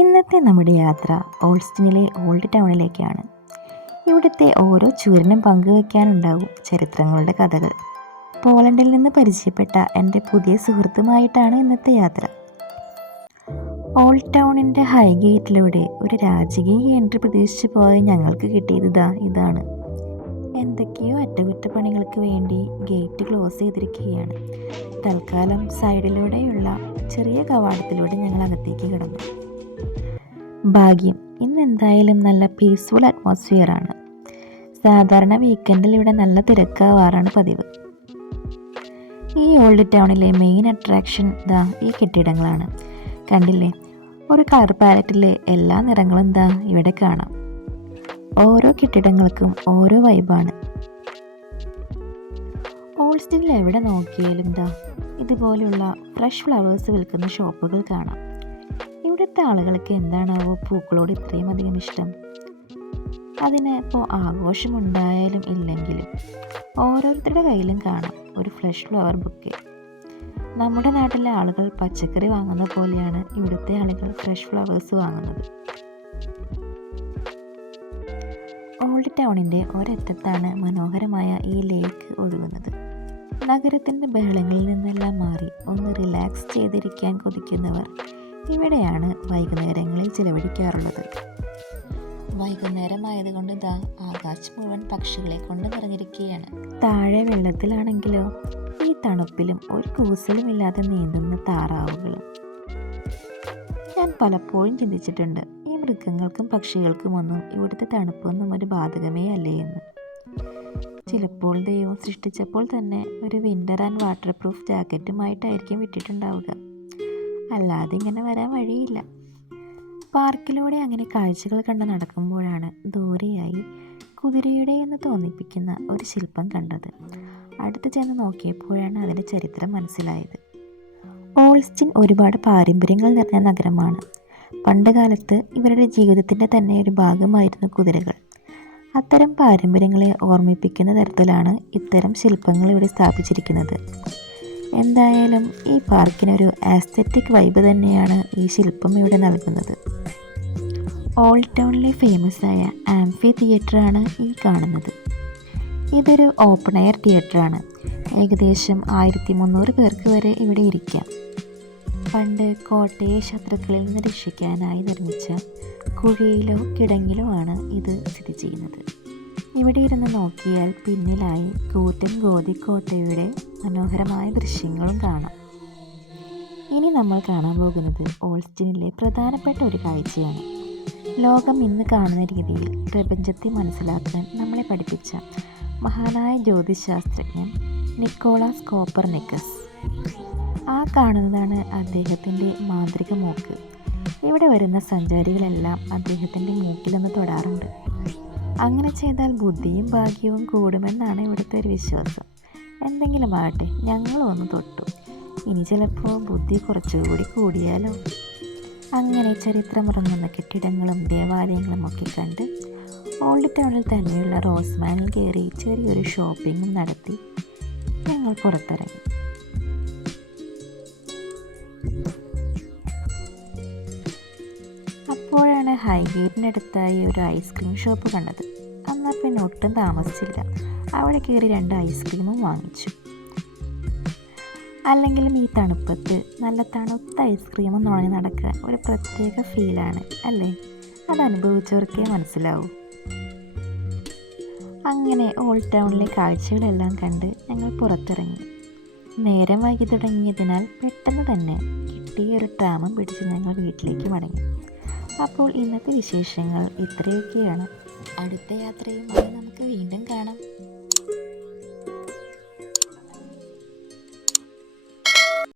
ഇന്നത്തെ നമ്മുടെ യാത്ര ഓൾസ്റ്റിനിലെ ഓൾഡ് ടൗണിലേക്കാണ്. ഇവിടുത്തെ ഓരോ ചുവരിനും പങ്കുവയ്ക്കാനുണ്ടാകും ചരിത്രങ്ങളുടെ കഥകൾ. പോളണ്ടിൽ നിന്ന് പരിചയപ്പെട്ട എൻ്റെ പുതിയ സുഹൃത്തുമായിട്ടാണ് ഇന്നത്തെ യാത്ര. ഓൾഡ് ടൗണിൻ്റെ ഹൈഗേറ്റിലൂടെ ഒരു രാജകീയ എൻട്രി പ്രതീക്ഷിച്ച് പോയ ഞങ്ങൾക്ക് കിട്ടിയത് ഇതാണ്. എന്തൊക്കെയോ അറ്റകുറ്റപ്പണികൾക്ക് വേണ്ടി ഗേറ്റ് ക്ലോസ് ചെയ്തിരിക്കുകയാണ്. തൽക്കാലം സൈഡിലൂടെയുള്ള ചെറിയ കവാടത്തിലൂടെ ഞങ്ങൾ അകത്തേക്ക് കിടന്നു. ഭാഗ്യം, ഇന്ന് എന്തായാലും നല്ല പീസ്ഫുൾ അറ്റ്മോസ്ഫിയറാണ്. സാധാരണ വീക്കെൻഡിൽ ഇവിടെ നല്ല തിരക്കാവാറാണ് പതിവ്. ഈ ഓൾഡ് ടൗണിലെ മെയിൻ അട്രാക്ഷൻ ഈ കെട്ടിടങ്ങളാണ്. കണ്ടില്ലേ, ഒരു കളർ പാലറ്റിലെ എല്ലാ നിറങ്ങളും ഇവിടെ കാണാം. ഓരോ കെട്ടിടങ്ങൾക്കും ഓരോ വൈബാണ്. ഓൾസ്റ്റിനിൽ എവിടെ നോക്കിയാലും ഇതുപോലെയുള്ള ഫ്രഷ് ഫ്ലവേഴ്സ് വിൽക്കുന്ന ഷോപ്പുകൾ കാണാം. ഇവിടുത്തെ ആളുകൾക്ക് എന്താണാവോ പൂക്കളോട് ഇത്രയും അധികം ഇഷ്ടം. അതിന് ഇപ്പോൾ ആഘോഷമുണ്ടായാലും ഇല്ലെങ്കിലും ഓരോരുത്തരുടെ കയ്യിലും കാണാം ഒരു ഫ്രഷ് ഫ്ലവർ ബുക്കെ. നമ്മുടെ നാട്ടിലെ ആളുകൾ പച്ചക്കറി വാങ്ങുന്ന പോലെയാണ് ഇവിടുത്തെ ആളുകൾ ഫ്രഷ് ഫ്ലവേഴ്സ് വാങ്ങുന്നത്. ഓൾഡ് ടൗണിൻ്റെ ഒരറ്റത്താണ് മനോഹരമായ ഈ ലേക്ക് ഒഴുകുന്നത്. നഗരത്തിൻ്റെ ബഹളങ്ങളിൽ നിന്നെല്ലാം മാറി ഒന്ന് റിലാക്സ് ചെയ്തിരിക്കാൻ കൊതിക്കുന്നവർ ഇവിടെയാണ് വൈകുന്നേരങ്ങളിൽ ചിലവഴിക്കാറുള്ളത്. വൈകുന്നേരമായതുകൊണ്ട് ആകാശം മുഴുവൻ പക്ഷികളെ കൊണ്ട് നിറഞ്ഞിരിക്കുകയാണ്. താഴെ വെള്ളത്തിലാണെങ്കിലോ ഈ തണുപ്പിലും ഒരു കൂസലുമില്ലാതെ നീന്തുന്ന താറാവുകളും. ഞാൻ പലപ്പോഴും ചിന്തിച്ചിട്ടുണ്ട്, ഈ മൃഗങ്ങൾക്കും പക്ഷികൾക്കും ഒന്നും ഇവിടുത്തെ തണുപ്പൊന്നും ഒരു ബാധകമേ അല്ലേ എന്ന്. ചിലപ്പോൾ ദൈവം സൃഷ്ടിച്ചപ്പോൾ തന്നെ ഒരു വിൻ്റർ ആൻഡ് വാട്ടർ പ്രൂഫ് ജാക്കറ്റുമായിട്ടായിരിക്കും വിട്ടിട്ടുണ്ടാവുക. അല്ലാതെ ഇങ്ങനെ വരാൻ വഴിയില്ല. പാർക്കിലൂടെ അങ്ങനെ കാഴ്ചകൾ കണ്ട് നടക്കുമ്പോഴാണ് ദൂരെയായി കുതിരയുടെ എന്ന് തോന്നിപ്പിക്കുന്ന ഒരു ശില്പം കണ്ടത്. അടുത്ത് ചെന്ന് നോക്കിയപ്പോഴാണ് അതിൻ്റെ ചരിത്രം മനസ്സിലായത്. ഓൾസ്റ്റിൻ ഒരുപാട് പാരമ്പര്യങ്ങൾ നിറഞ്ഞ നഗരമാണ്. പണ്ട് കാലത്ത് ഇവരുടെ ജീവിതത്തിൻ്റെ തന്നെ ഒരു ഭാഗമായിരുന്നു കുതിരകൾ. അത്തരം പാരമ്പര്യങ്ങളെ ഓർമ്മിപ്പിക്കുന്ന തരത്തിലാണ് ഇത്തരം ശില്പങ്ങൾ ഇവിടെ സ്ഥാപിച്ചിരിക്കുന്നത്. എന്തായാലും ഈ പാർക്കിനൊരു ആസ്തെറ്റിക് വൈബ് തന്നെയാണ് ഈ ശില്പം ഇവിടെ നൽകുന്നത്. ഓൾഡ് ടൗണിലെ ഫേമസ് ആയ ആംഫി തിയേറ്ററാണ് ഈ കാണുന്നത്. ഇതൊരു ഓപ്പൺ എയർ തിയേറ്ററാണ്. ഏകദേശം 1300 പേർക്ക് വരെ ഇവിടെ ഇരിക്കാം. പണ്ട് കോട്ടയെ ശത്രുക്കളിൽ നിന്ന് രക്ഷിക്കാനായി നിർമ്മിച്ച കുഴിയിലോ കിടങ്ങിലോ ആണ് ഇത് സ്ഥിതി ചെയ്യുന്നത്. ഇവിടെ ഇരുന്ന് നോക്കിയാൽ പിന്നിലായി കൂറ്റൻ ഗോതിക്കോട്ടയുടെ മനോഹരമായ ദൃശ്യങ്ങളും കാണാം. ഇനി നമ്മൾ കാണാൻ പോകുന്നത് ഓൾസ്റ്റിനിലെ പ്രധാനപ്പെട്ട ഒരു കാഴ്ചയാണ്. ലോകം ഇന്ന് കാണുന്ന രീതിയിൽ പ്രപഞ്ചത്തെ മനസ്സിലാക്കാൻ നമ്മളെ പഠിപ്പിച്ച മഹാനായ ജ്യോതിശാസ്ത്രജ്ഞൻ നിക്കോളാസ് കോപ്പർനിക്കസ്. ആ കാണുന്നതാണ് അദ്ദേഹത്തിൻ്റെ മാന്ത്രിക മൂക്ക്. ഇവിടെ വരുന്ന സഞ്ചാരികളെല്ലാം അദ്ദേഹത്തിൻ്റെ മൂക്കിലൊന്ന് തൊടാറുണ്ട്. അങ്ങനെ ചെയ്താൽ ബുദ്ധിയും ഭാഗ്യവും കൂടുമെന്നാണ് ഇവിടുത്തെ ഒരു വിശ്വാസം. എന്തെങ്കിലും ആകട്ടെ, ഞങ്ങളും ഒന്ന് തൊട്ടു. ഇനി ചിലപ്പോൾ ബുദ്ധി കുറച്ചുകൂടി കൂടിയാലോ. അങ്ങനെ ചരിത്രമുറങ്ങുന്ന കെട്ടിടങ്ങളും ദേവാലയങ്ങളും ഒക്കെ കണ്ട് ഓൾഡ് ടൗണിൽ തന്നെയുള്ള റോസ്മാനിൽ കയറി ചെറിയൊരു ഷോപ്പിങ്ങും നടത്തി ഞങ്ങൾ പുറത്തിറങ്ങി. അപ്പോഴാണ് ഹൈഗേറ്റിനടുത്തായി ഒരു ഐസ്ക്രീം ഷോപ്പ് കണ്ടത്. എന്നാൽ പിന്നെ ഒട്ടും താമസിച്ചില്ല, അവിടെ കയറി 2 ഐസ്ക്രീമും വാങ്ങിച്ചു. അല്ലെങ്കിലും ഈ തണുപ്പത്ത് നല്ല തണുത്ത ഐസ്ക്രീമും നുഴഞ്ഞ് നടക്കാൻ ഒരു പ്രത്യേക ഫീലാണ് അല്ലേ? അതനുഭവിച്ചവർക്കേ മനസ്സിലാവൂ. അങ്ങനെ ഓൾഡ് ടൗണിലെ കാഴ്ചകളെല്ലാം കണ്ട് ഞങ്ങൾ പുറത്തിറങ്ങി. നേരം വൈകി തുടങ്ങിയതിനാൽ പെട്ടെന്ന് തന്നെ കിട്ടിയ ഒരു ട്രാമും പിടിച്ച് ഞങ്ങൾ വീട്ടിലേക്ക് മടങ്ങി. അപ്പോൾ ഇന്നത്തെ വിശേഷങ്ങൾ ഇത്രയൊക്കെയാണ്. അടുത്ത യാത്രയുമായി നമുക്ക് വീണ്ടും കാണാം.